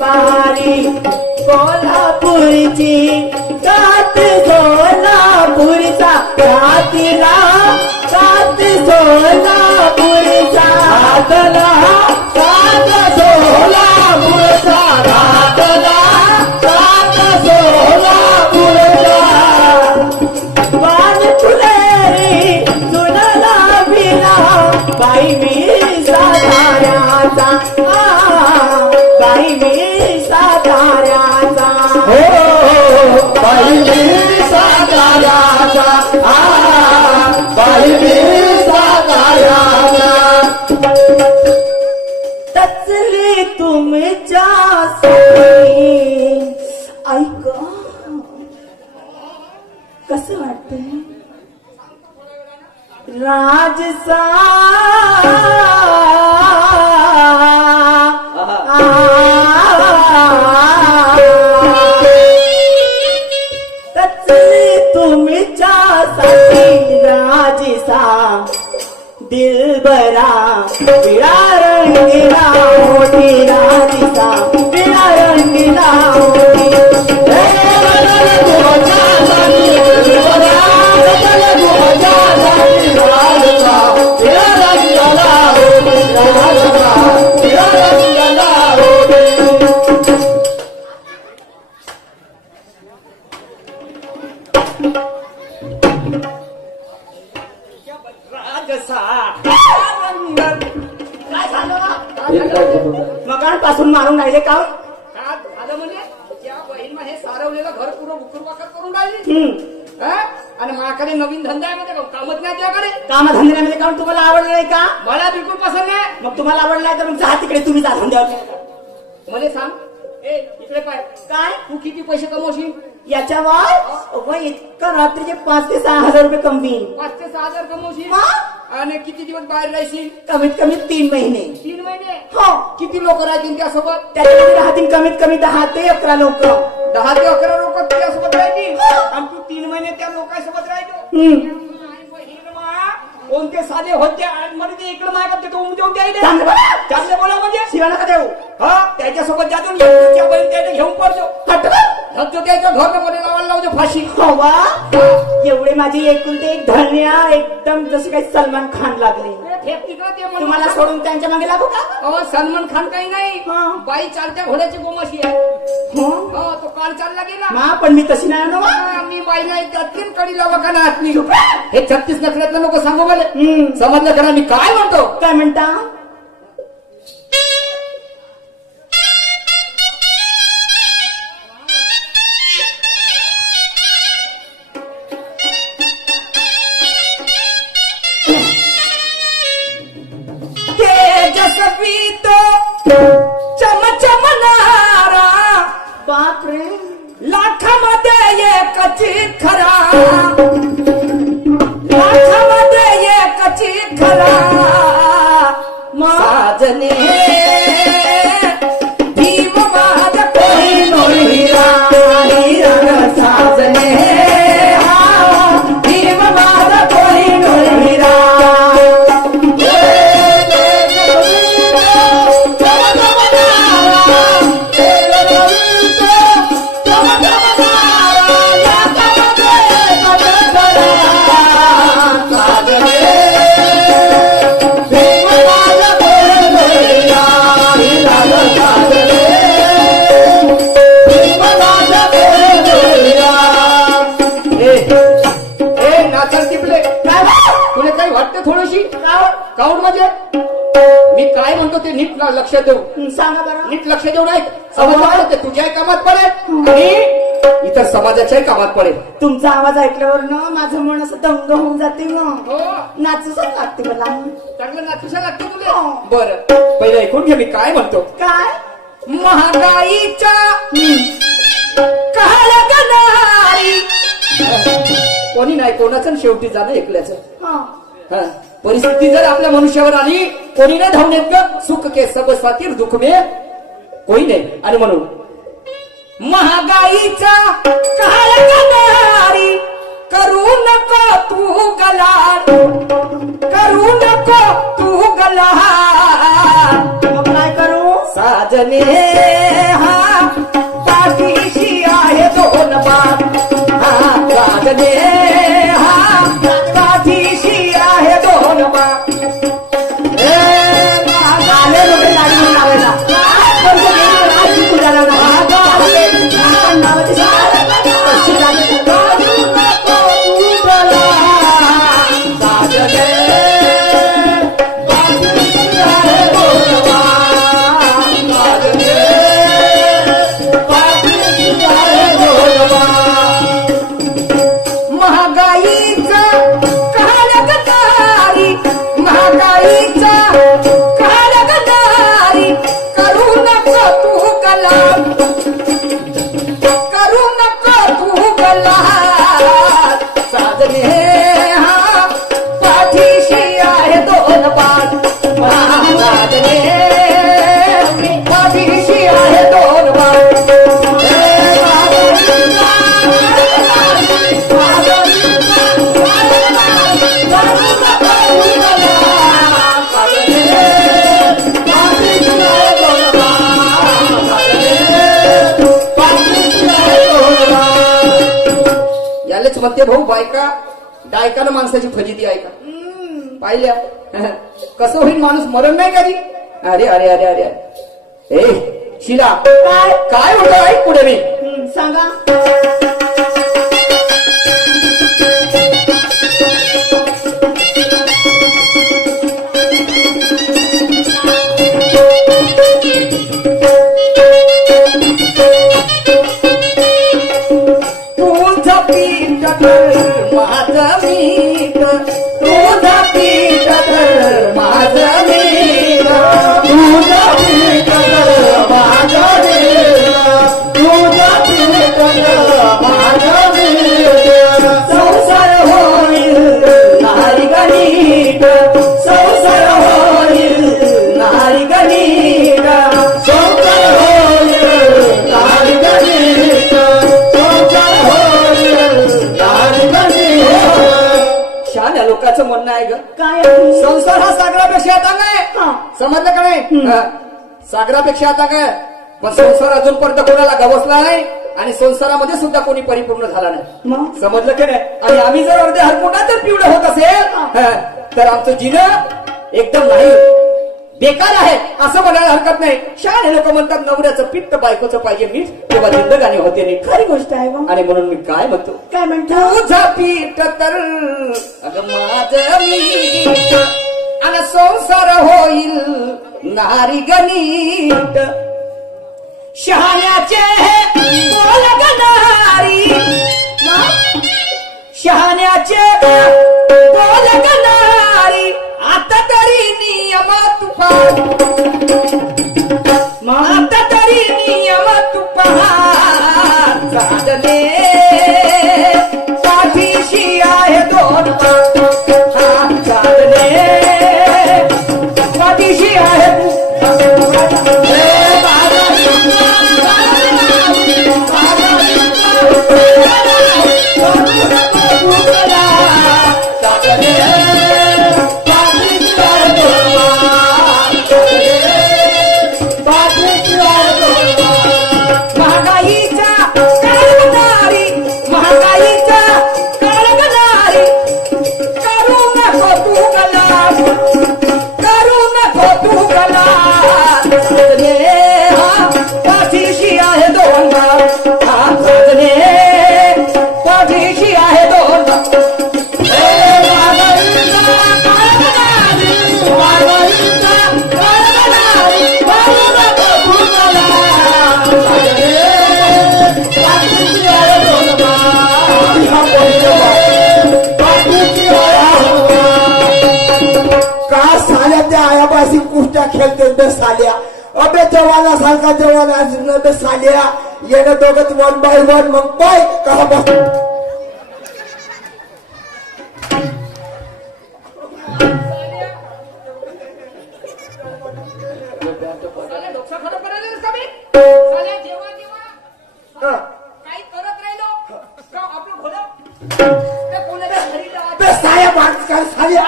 पारी कोल्हापूरची सात सोलापूरचा रातीला सात सोलापूरचा रातला सात सोलापूरचा रातला सात सोलापूरचा बाण फुलेरी सुनला भिला बाई मी साताऱ्याचा बाई मी साताऱ्याचा हो बाई मी साताऱ्याचा बाई मी साताऱ्याचा तचली तुमच्या ऐक कसं वाटतंय राजसा राजसा दिलबरा विळा रंगीला होती राजसा विळा रंगीला होती मकानपासून मारून राहिले का झालं म्हणजे त्या बहीण हे सारवलेलं घर पुरं बुकुरबाकर करून राहिली आणि माझ्याकडे नवीन धंदा आहे म्हणजे कामच नाही त्याकडे कामधंद्यामध्ये काम तुम्हाला आवडलं नाही का मला बिलकुल पसंत नाही मग तुम्हाला आवडलाय तर मग जा तिकडे तुम्ही जा धंद्यावर मला सांग ए इकडे पाय काय तू किती पैसे कमवशील याच्यावर इतकं रात्रीचे 5 ते 6 हजार रुपये कमवीन 5 ते 6 हजार कमवशील आणि किती दिवस बाहेर राहशील कमीत कमी 3 महिने 3 महिने हो किती लोक राहतील त्यासोबत त्याच्यामध्ये राहतील कमीत कमी 10 ते 11 लोक 10 ते 11 लोक त्यासोबत राहतील आणि तू 3 महिने त्या लोकांसोबत राहतो कोणते साधे होते मध्ये ते इकडे मागत ते देऊन द्यायला चांगले बोला म्हणजे शिवाना का देऊ हा त्याच्यासोबत जातो त्या बहीण त्याला घेऊन पडतो धरतो त्याच्या घरमध्ये लावायला लावतो फाशी हवा एवढे माझी एकुलते एक धन्या एकदम जसे काही सलमान खान लागले तुम्हाला सोडून त्यांच्या मागे लागू का सलमान खान काही नाही बाई चालत्या घोड्याची गोमाशी आहे तो काल चालला गेला पण मी तशी नाही ना मी बाई नाही त्यातली कडी लावा का ना आतली हे 36 नखऱ्यातलं लोक सांगू मला समजलं करा मी काय म्हणतो काय म्हणता तेजस्वी तो चमचमणारा बापरे लाखामध्ये एकची खरा लाखामध्ये एकची खरा साजने भीम माझ कोणी नोहिरा साजने भीम माझ कोणी नोहिरा काउंट म्हणजे मी काय म्हणतो ते नीट लक्ष देऊ सांगा बरं नीट लक्ष देऊ नाही समजलं ते तुझ्याही कामात पडेल आणि इतर समाजाच्याही कामात पडेल तुमचा आवाज ऐकल्यावर ना माझं मन असं दंग होऊन जाते ना नाचूसा लागते मला चांगलं नाचूसा लागते तुला बरं पहिले ऐकून घे मी काय म्हणतो काय महागाईच्या काळगणारी कोणी नाही कोणाचं शेवटी जाणं ऐकल्याचं परिस्थिती जर आपल्या मनुष्यावर आली कोणी नाही धावून येत ग सुख के सब स्वातिर दुःख में कोई नाही आणि म्हणून महागाईचा काळगणारी करू नको तू गलाड करू नको तू गलाड मग काय करू साजने हा साजने हा पाठीशी आहे दोन बाण आले मोठे लाडी म्हणून लावायला नावाची म्हणते भाऊ बायका डायकानं माणसाची फजिती आहे का पाहिल्या कसं होईल माणूस मरण नाही कधी अरे अरे अरे अरे ए शिला काय होतं ऐक पुढे मी सांगा लोकांचं म्हणणं आहे ग काय संसार हा सागरापेक्षा आता काय समजलं का नाही सागरापेक्षा आता काय पण संसार अजूनपर्यंत कोणाला गवसला नाही आणि संसारामध्ये सुद्धा कोणी परिपूर्ण झाला नाही समजलं की नाही आणि आम्ही जर अर्धे हरपुंडा जर पिवळं होत असेल तर आमचं जीवन एकदम नाही बेकार आहे असं म्हणायला हरकत नाही शहाणे लोक म्हणतात नवऱ्याचं पित्त बायकोचं पाहिजे मीठ तेव्हा जिंदगानी होते नाही खरी गोष्ट आहे आणि म्हणून मी काय म्हणतो काय म्हणतो तुझा पीठ तर अगं माझं मीठ आणि संसार होईल नारी गणित शहाण्याचे बोल गणारी शहाण्याचे बोल गणारी आता तरी नियम तू आता तरी नियम तू साजने पाठीशी आहे दोन साजने पाठीशी आहे कुस्त्या खेळते बे साल्या अबे जवाना सारखा जवाना बे साल्या येणं दोघत 1 by 1 मग बाय कसा बस साया माणूस साल्या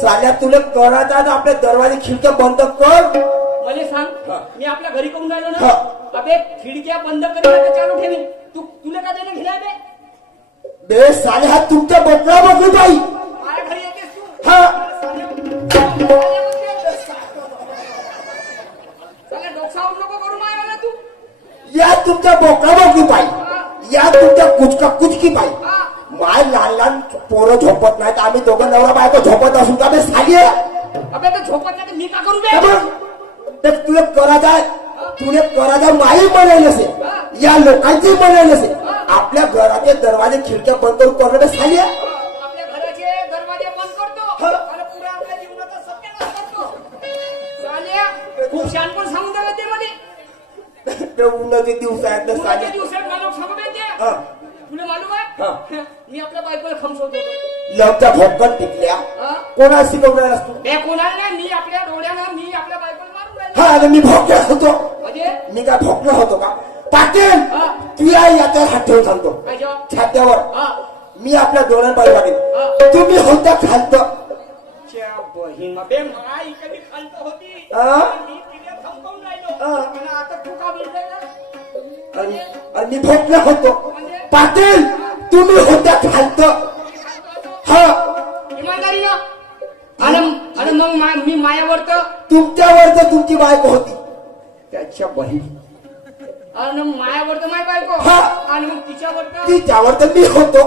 साल्या तुला करायचा आपले दरवाजे खिडक्या बंद कर मला हा. सांग मी आपल्या घरी करून राहिलो हा. ना अबे खिडक्या बंद करून चालू ठेवी तुला का देणं घेणार बे बे साले हा तुमच्या बोकडा बोकडी बाई माझ्या घरी येतेस तू हा चला डोकसावून नको करू मायाला तू या तुमच्या बोकडा बोकडी बाई या तुमच्या कुचका कुचकी बाई माय लहान लहान पोरं झोपत नाहीत आम्ही दोघं नवरा बायको झोपत असून का बे साली अबे तर झोपत नाही तर मी का करू बे तर तुला करायचा माई म्हणाल असेल या लोकांची म्हणाल असेल आपल्या घराचे दरवाजे खिडक्या बंद करून करणं बे साली आपल्या घराचे दरवाजे बंद करतो आणि पुरा आपल्या जीवनाचा सत्यानाश करतो चाल्या खूप शानपण सांगून द्यावं ते मध्ये ते उन्हाचे दिवस आहेत ना साली उन्हाच्या दिवसात मला सांगू हा. तुला मालूम आहे मी आपल्या बायकोला खमसवतो लवच्या भोकन टिकल्या कोणाला शिकवणार असतो हे कोणाला नाही मी आपल्या डोळ्यानं मी आपल्या बायकोला मारून राहिलो हा आणि मी भोकला होतो म्हणजे मी काय भोकला होतो का पाटील तू याच्यावर हात ठेवून सांगतो काय जेव्हा छात्यावर मी आपल्या डोळ्यात पाहिजे लागेल तुम्ही होता खालत बहीण बे माई कधी खालत होती मी तिला थांबवून राहिलो आणि आता तू का बोलतोय ना आणि मी भोकला होतो पाटील तुम्ही होत्या खालत हा इमानदारी ना आणि मग मी मायावर तर तुमच्यावर तर तुमची बायको होती त्याच्या बहीण आणि मायावर तर माय बायको हा. आणि मग तिच्यावर तर तिच्यावर तर मी होतो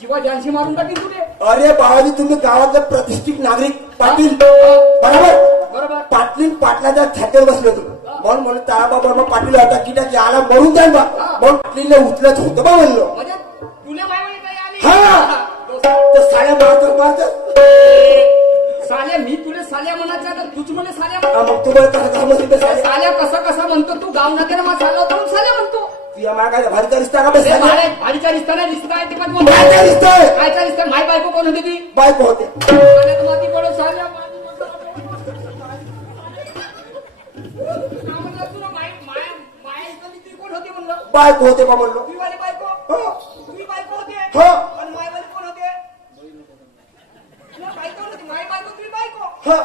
जीवा जानशी मारून टाकीन तुले अरे बाबाजी तुम्ही गावातले प्रतिष्ठित नागरिक पाटील बरोबर पाटील पाटलाच्या छात्यावर बसले होते म्हणून म्हणून ताळाबा पाटील होता की नाही आला मरून जाईल बा म्हणून पाटीलने उचलत होतं बा म्हणलो म्हणजे तुले माय काही आली हा तर साड्या मारतात साल्या मी तुला साल्या म्हणायचं तर तूच मला साल्या मग तुम्हाला साल्या कसं म्हणतो तू गाव नका ना मग साला होता साल्या म्हणतो तुझ्या मागायला भारीचा रिश्ता का बस भारीचा रिश्ता नाही रिश्ता आहे ते पण भारीचा रिश्ता आहे कायचा रिश्ता माय बायको कोण होती ती बायको होते माती पडो साल्या कोण होते म्हणलं बायको होते बा म्हणलो तुझी वाली बायको तुझी बायको होते हो आणि मायवाली कोण होते तुला बायको होती माय बायको तुझी बायको हा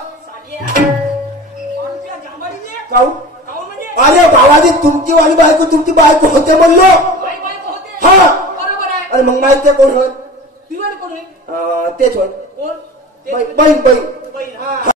काऊ काऊन म्हणजे अरे बाबाजी तुमची वाली बायको तुमची बायको होते म्हणलो माय बायको होते हा बरोबर आहे आणि मग माहिती कोण होत तुझी वाली कोण आहे तेच होत कोण बहीण बहीण बहीण हा